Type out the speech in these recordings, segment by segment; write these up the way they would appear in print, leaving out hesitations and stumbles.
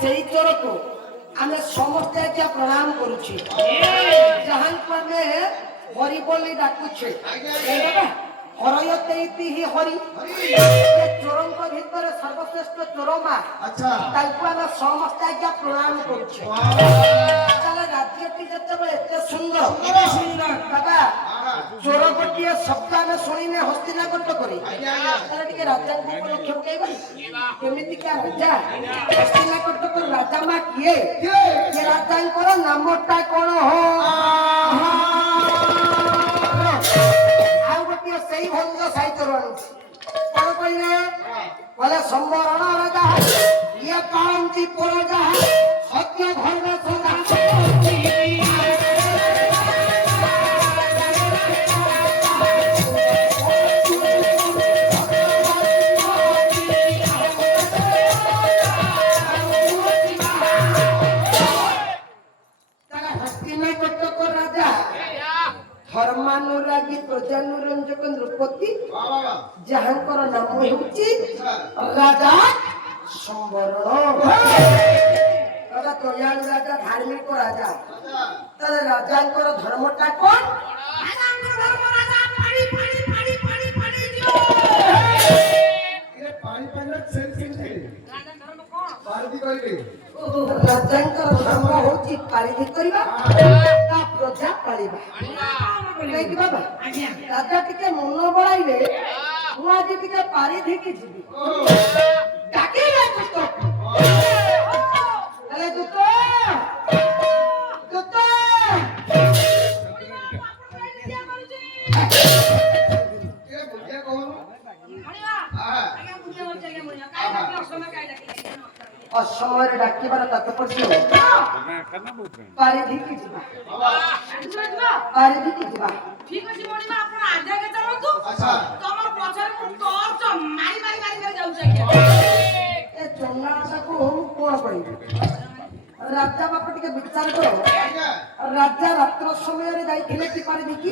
সেই চোরକୁ ଆମେ ସମସ୍ତେ ଆଜ୍ଞା ପ୍ରଣାମ କରୁଛେ ଯାହାଙ୍କୁ ଆମେ ହରି ବୋଲି ଡାକୁଛେ ହରୟତେଇତି ହି ହରି ଚୋରଙ୍କ ଭିତରେ ସର୍ବଶ୍ରେଷ୍ଠ ଚୋର ମା ତାଙ୍କୁ ଆମେ ସମସ୍ତେ ଆଜ୍ଞା ପ୍ରଣାମ କରୁଛେ ତାହେଲେ ରାଜ୍ୟଟି ଯେତେବେଳେ ଏତେ ସୁନ୍ଦର ବାବା ଚୋର ଗୋଟିଏ ଶବ୍ଦ ଆମେ ଶୁଣିନେ ହସ୍ତିନାଗର କରି ତାହେଲେ ଟିକେ ରାଜାଙ୍କୁ ଉପଲକ୍ଷ ପକେଇବନି କେମିତିକା ରାଜା ହସ୍ତିନାଗର ରାଜା ମା କିଏ ସେ ରାଜାଙ୍କର ନାମଟା କଣ ହଉ ସେଇ ଭଙ୍ଗ ସାହିତ୍ୟରୁ ଆଣୁଛି କଣ କହିଲେ କହିଲେ ସମ୍ବରଣ ରାଜା ଇଏ ପାଳନ୍ତି ପରଜା ସତ୍ୟ ଧର୍ମ ସଦା ଧର୍ମାନୁରାଗୀ ପ୍ରଜାନୁରଞ୍ଜକ ନୃପତି ଯାହାଙ୍କର ନାମ ହେଉଛି ରାଜା ସମ୍ବରଣ ରାଜା ଦୟାଳୁ ରାଜା ଧାର୍ମିକ ରାଜା ତାହେଲେ ରାଜାଙ୍କର ଧର୍ମଟା କଣ ରାଜାଙ୍କର ଧର୍ମ ହଉଛି ପାରିଧି କରିବା ତା ପ୍ରଜା ପାଳିବା ବାବା ରାଜା ଟିକେ ମନ ବଳାଇଲେ ମୁଁ ଆଜି ଟିକେ ପାରିଧିକି ଯିବି ଡାକିଲେ ଦୂତ ହେଲେ ଦୂତ ଦୂତ ଅସମୟରେ ଡାକିବାର ତାତ୍ପର୍ଯ୍ୟ ପାରିଧିକି ଯିବା ପାରିଧିକି ଯିବା ঠিক আছে মণিমা আপন আগে চালନ୍ତୁ তোমার পছরে মু টর্চ মারি মারি মারি মারি যাউছে এ জন্নাটাକୁ কোন କହିବି রাজা বাপ ଟିକେ বিচার কর রাজা রাত্র সমୟରେ ଯାଇଥିଲେ কি ପାରିଧିକି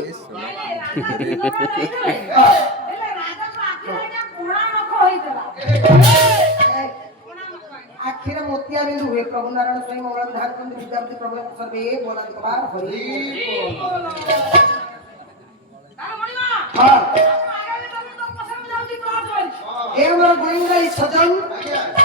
রাজা দিনটা ଯାଇଥିଲେ ହେଲେ ରାଜା ଆଖିରେ କୋଣା ନଖ ହୋଇଥିଲା आखिर मोतिया बिंदु हुए प्रभु नारायण स्वयं मंगल विधान कुंज विद्यार्थी प्रभु सर्वे बोला कबार हरि हां ए हमरा गोविंद सजन